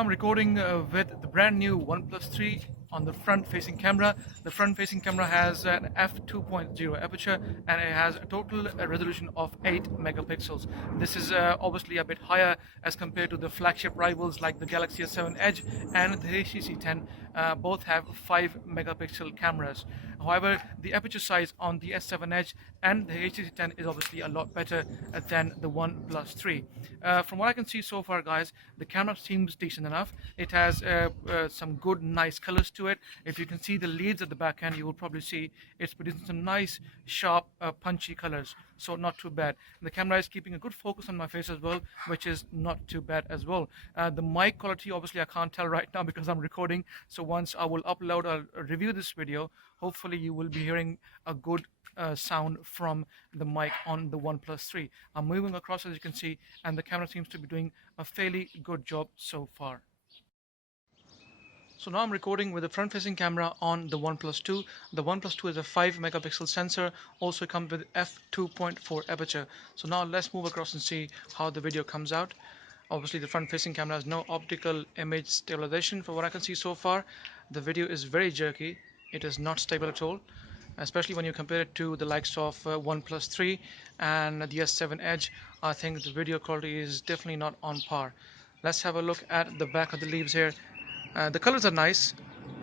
So now I'm recording with the brand new OnePlus 3 on the front-facing camera. The front-facing camera has an f2.0 aperture and it has a total resolution of 8 megapixels. This is obviously a bit higher as compared to the flagship rivals like the Galaxy S7 Edge and the HTC 10. Both have 5 megapixel cameras. However, the aperture size on the S7 Edge and the HTC 10 is obviously a lot better than the OnePlus 3. From what I can see so far, guys, the camera seems decent enough. It has some good, nice colors to it. If you can see the leads at the back end, you will probably see it's producing some nice, sharp, punchy colors. So not too bad. The camera is keeping a good focus on my face as well, which is not too bad as well. The mic quality, obviously, I can't tell right now because I'm recording. So once I will upload or review this video, hopefully you will be hearing a good sound from the mic on the OnePlus 3. I'm moving across, as you can see, and the camera seems to be doing a fairly good job so far. So now I'm recording with the front-facing camera on the OnePlus 2. The OnePlus 2 is a 5 megapixel sensor, also comes with f2.4 aperture. So now let's move across and see how the video comes out. Obviously the front-facing camera has no optical image stabilization. From what I can see so far, the video is very jerky. It is not stable at all, especially when you compare it to the likes of OnePlus 3 and the S7 Edge. I think the video quality is definitely not on par. Let's have a look at the back of the leaves here. The colors are nice,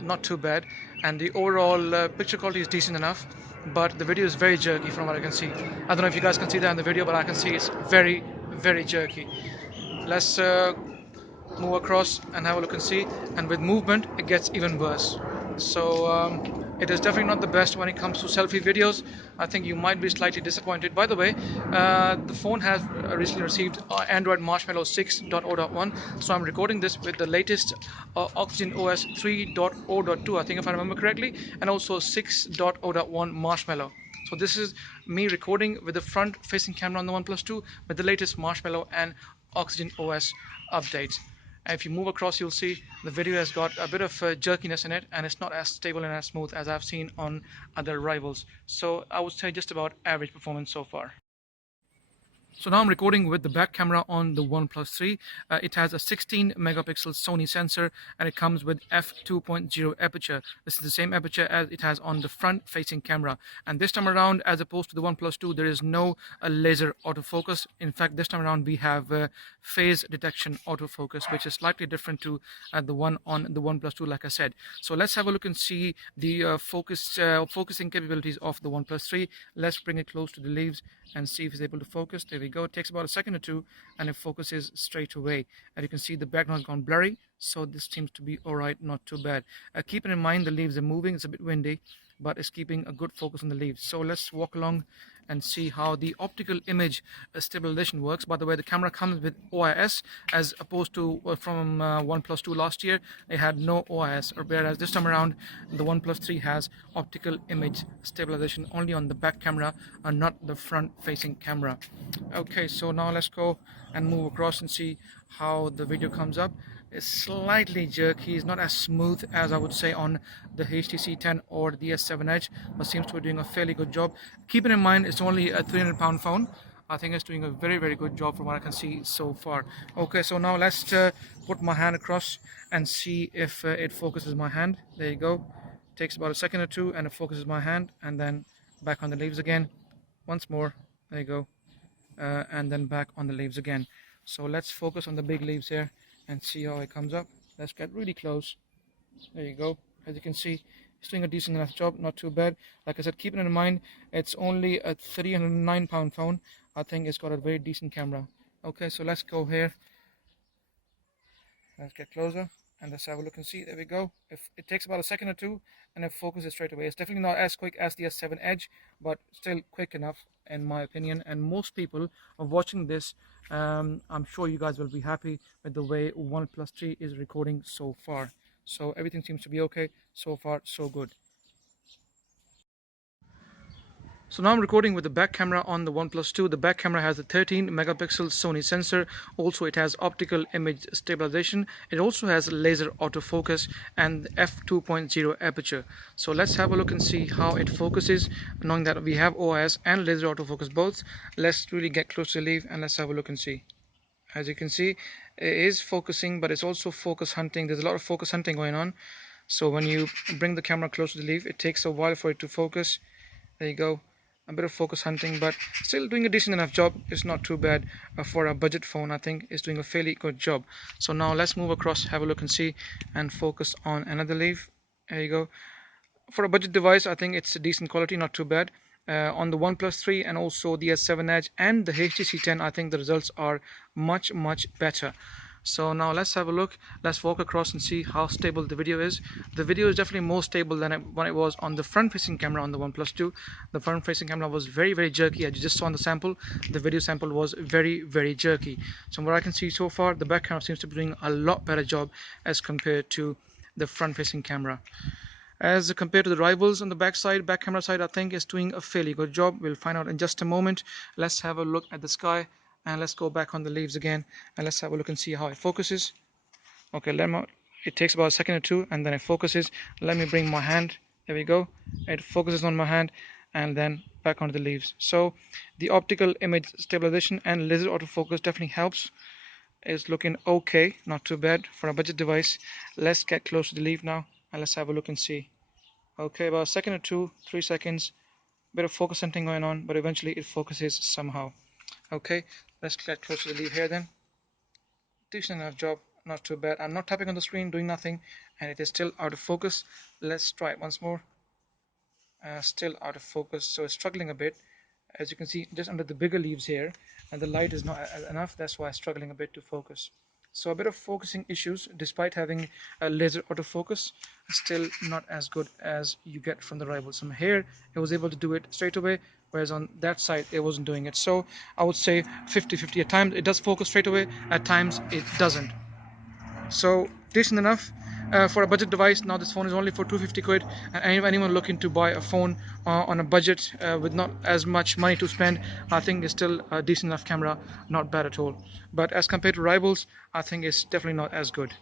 not too bad, and the overall picture quality is decent enough, but the video is very jerky from what I can see. I don't know if you guys can see that in the video, but I can see it's very, very jerky. Let's move across and have a look and see, and with movement it gets even worse. So it is definitely not the best when it comes to selfie videos. I think you might be slightly disappointed. By the way, the phone has recently received Android Marshmallow 6.0.1, so I'm recording this with the latest Oxygen OS 3.0.2, I think, if I remember correctly, and also 6.0.1 Marshmallow. So this is me recording with the front-facing camera on the OnePlus 2 with the latest Marshmallow and Oxygen OS updates. And if you move across, you'll see the video has got a bit of jerkiness in it, and it's not as stable and as smooth as I've seen on other rivals. So I would say just about average performance so far. So now I'm recording with the back camera on the OnePlus 3. It has a 16 megapixel Sony sensor and it comes with f2.0 aperture. This is the same aperture as it has on the front facing camera. And this time around, as opposed to the OnePlus 2, there is no laser autofocus. In fact, this time around we have phase detection autofocus, which is slightly different to the one on the OnePlus 2, like I said. So let's have a look and see the focusing capabilities of the OnePlus 3. Let's bring it close to the leaves and see if it's able to focus. There we go. It takes about a second or two and it focuses straight away. And you can see the background has gone blurry, so this seems to be alright, not too bad. Keeping in mind the leaves are moving, it's a bit windy, but it's keeping a good focus on the leaves. So let's walk along and see how the optical image stabilization works. By the way, the camera comes with OIS as opposed to from OnePlus 2 last year. It had no OIS, whereas this time around the OnePlus 3 has optical image stabilization only on the back camera and not the front facing camera. Okay, so now let's go and move across and see how the video comes up. It's slightly jerky, it's not as smooth as I would say on the HTC 10 or the S7 Edge, but seems to be doing a fairly good job. Keeping in mind it's only a 300-pound phone, I think it's doing a very, very good job from what I can see so far. Okay, so now let's put my hand across and see if it focuses my hand. There you go. Takes about a second or two and it focuses my hand, and then back on the leaves again. Once more, there you go. And then back on the leaves again. So let's focus on the big leaves here and see how it comes up. Let's get really close. There you go. As you can see, it's doing a decent enough job, not too bad. Like I said, keeping in mind it's only a 309-pound phone. I think it's got a very decent camera. Okay, so let's go here. Let's get closer and let's have a look and see. There we go. If it takes about a second or two and it focuses straight away. It's definitely not as quick as the S7 Edge, but still quick enough in my opinion. And most people are watching this. I'm sure you guys will be happy with the way OnePlus 3 is recording so far. So everything seems to be okay. So far, so good. So now I'm recording with the back camera on the OnePlus 2. The back camera has a 13 megapixel Sony sensor. Also, it has optical image stabilization. It also has laser autofocus and f2.0 aperture. So let's have a look and see how it focuses, knowing that we have OIS and laser autofocus both. Let's really get close to the leaf and let's have a look and see. As you can see, It is focusing, but it's also focus hunting. There's a lot of focus hunting going on. So when you bring the camera close to the leaf, it takes a while for it to focus. There you go. A bit of focus hunting, but still doing a decent enough job. It's not too bad for a budget phone. I think it's doing a fairly good job. So now let's move across, have a look and see, and focus on another leaf. There you go. For a budget device, I think it's a decent quality, not too bad. On the OnePlus 3 and also the S7 Edge and the HTC 10, I think the results are much better. So now let's have a look. Let's walk across and see how stable the video is. The video is definitely more stable than when it was on the front-facing camera on the OnePlus 2. The front-facing camera was very jerky. As you just saw in the sample, the video sample was very jerky. So what I can see so far, the back camera seems to be doing a lot better job as compared to the front-facing camera. As compared to the rivals on the back camera side, I think is doing a fairly good job. We'll find out in just a moment. Let's have a look at the sky, and let's go back on the leaves again, and let's have a look and see how it focuses. Okay, it takes about a second or two, and then it focuses. Let me bring my hand. There we go. It focuses on my hand, and then back onto the leaves. So the optical image stabilization and laser autofocus definitely helps. It's looking okay, not too bad for a budget device. Let's get close to the leaf now, and let's have a look and see. Okay, about a second or two, 3 seconds, bit of focus hunting going on, but eventually it focuses somehow. Okay, let's get close to the leaf here then. Decent enough job, not too bad. I'm not tapping on the screen, doing nothing, and it is still out of focus. Let's try it once more. Still out of focus, so it's struggling a bit. As you can see, just under the bigger leaves here, and the light is not enough. That's why it's struggling a bit to focus. So a bit of focusing issues, despite having a laser autofocus, still not as good as you get from the rivals. From here, it was able to do it straight away, whereas on that side, it wasn't doing it. So I would say 50-50. At times, it does focus straight away. At times, it doesn't. So decent enough for a budget device. Now this phone is only for 250 quid, and anyone looking to buy a phone on a budget with not as much money to spend, I think it's still a decent enough camera, not bad at all. But as compared to rivals, I think it's definitely not as good.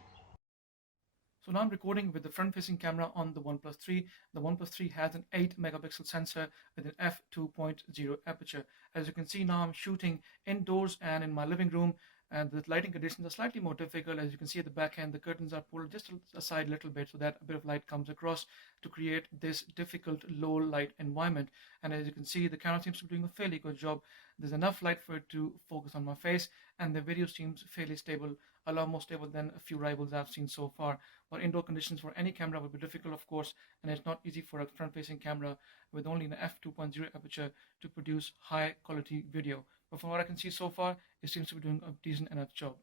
So now I'm recording with the front-facing camera on the OnePlus 3. The OnePlus 3 has an 8 megapixel sensor with an f2.0 aperture. As you can see now, I'm shooting indoors and in my living room, and the lighting conditions are slightly more difficult. As you can see at the back end, the curtains are pulled just aside a little bit so that a bit of light comes across to create this difficult low light environment. And as you can see, the camera seems to be doing a fairly good job. There's enough light for it to focus on my face, and the video seems fairly stable, a lot more stable than a few rivals I've seen so far. But indoor conditions for any camera would be difficult, of course, and it's not easy for a front-facing camera with only an f2.0 aperture to produce high quality video. But from what I can see so far, it seems to be doing a decent enough job.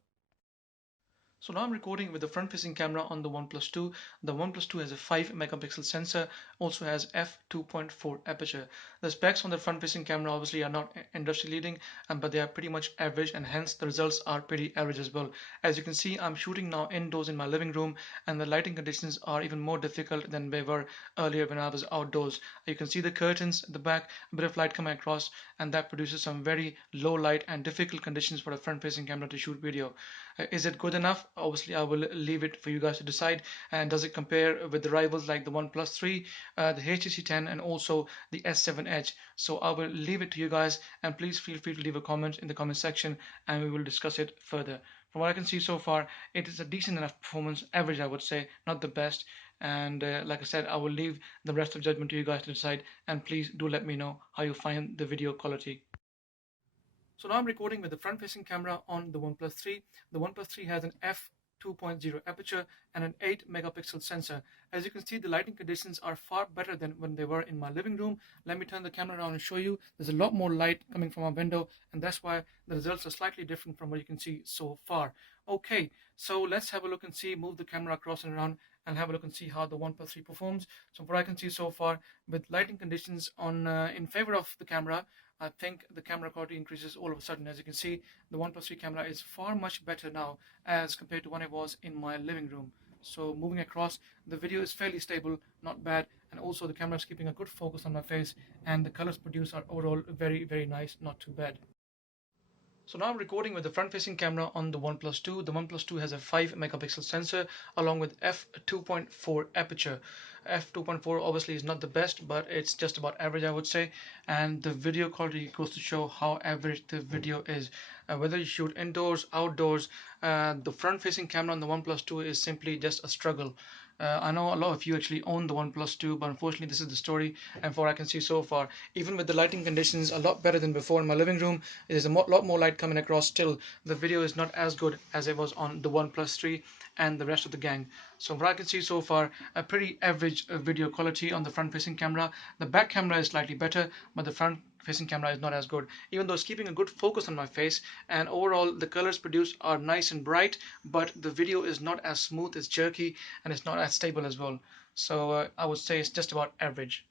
So now I'm recording with the front-facing camera on the OnePlus 2. The OnePlus 2 has a 5 megapixel sensor, also has f2.4 aperture. The specs on the front-facing camera obviously are not industry leading, but they are pretty much average, and hence the results are pretty average as well. As you can see, I'm shooting now indoors in my living room, and the lighting conditions are even more difficult than they were earlier when I was outdoors. You can see the curtains at the back, a bit of light coming across, and that produces some very low light and difficult conditions for a front-facing camera to shoot video. Is it good enough? Obviously, I will leave it for you guys to decide. And does it compare with the rivals like the OnePlus 3, the HTC 10, and also the S7 Edge? So I will leave it to you guys, and please feel free to leave a comment in the comment section, and we will discuss it further. From what I can see so far, it is a decent enough performance, average I would say, not the best. And like I said, I will leave the rest of judgment to you guys to decide, and please do let me know how you find the video quality. So now I'm recording with the front-facing camera on the OnePlus 3. The OnePlus 3 has an f2.0 aperture and an 8 megapixel sensor. As you can see, the lighting conditions are far better than when they were in my living room. Let me turn the camera around and show you. There's a lot more light coming from my window, and that's why the results are slightly different from what you can see so far. Okay, so let's have a look and see, move the camera across and around, and have a look and see how the OnePlus 3 performs. So what I can see so far, with lighting conditions on in favor of the camera, I think the camera quality increases all of a sudden. As you can see, the OnePlus 3 camera is far much better now as compared to when it was in my living room. So moving across, the video is fairly stable, not bad, and also the camera is keeping a good focus on my face, and the colors produced are overall very nice, not too bad. So now I'm recording with the front-facing camera on the OnePlus 2. The OnePlus 2 has a 5 megapixel sensor along with f2.4 aperture. f2.4 obviously is not the best, but it's just about average, I would say. And the video quality goes to show how average the video is. Whether you shoot indoors, outdoors, the front-facing camera on the OnePlus 2 is simply just a struggle. I know a lot of you actually own the OnePlus 2, but unfortunately this is the story. And for what I can see so far, even with the lighting conditions a lot better than before in my living room, there's a lot more light coming across. Still, the video is not as good as it was on the OnePlus 3 and the rest of the gang. So what I can see so far, a pretty average video quality on the front-facing camera. The back camera is slightly better, but the front facing camera is not as good, even though it's keeping a good focus on my face, and overall the colors produced are nice and bright, but the video is not as smooth, it's jerky, and it's not as stable as well. So I would say it's just about average.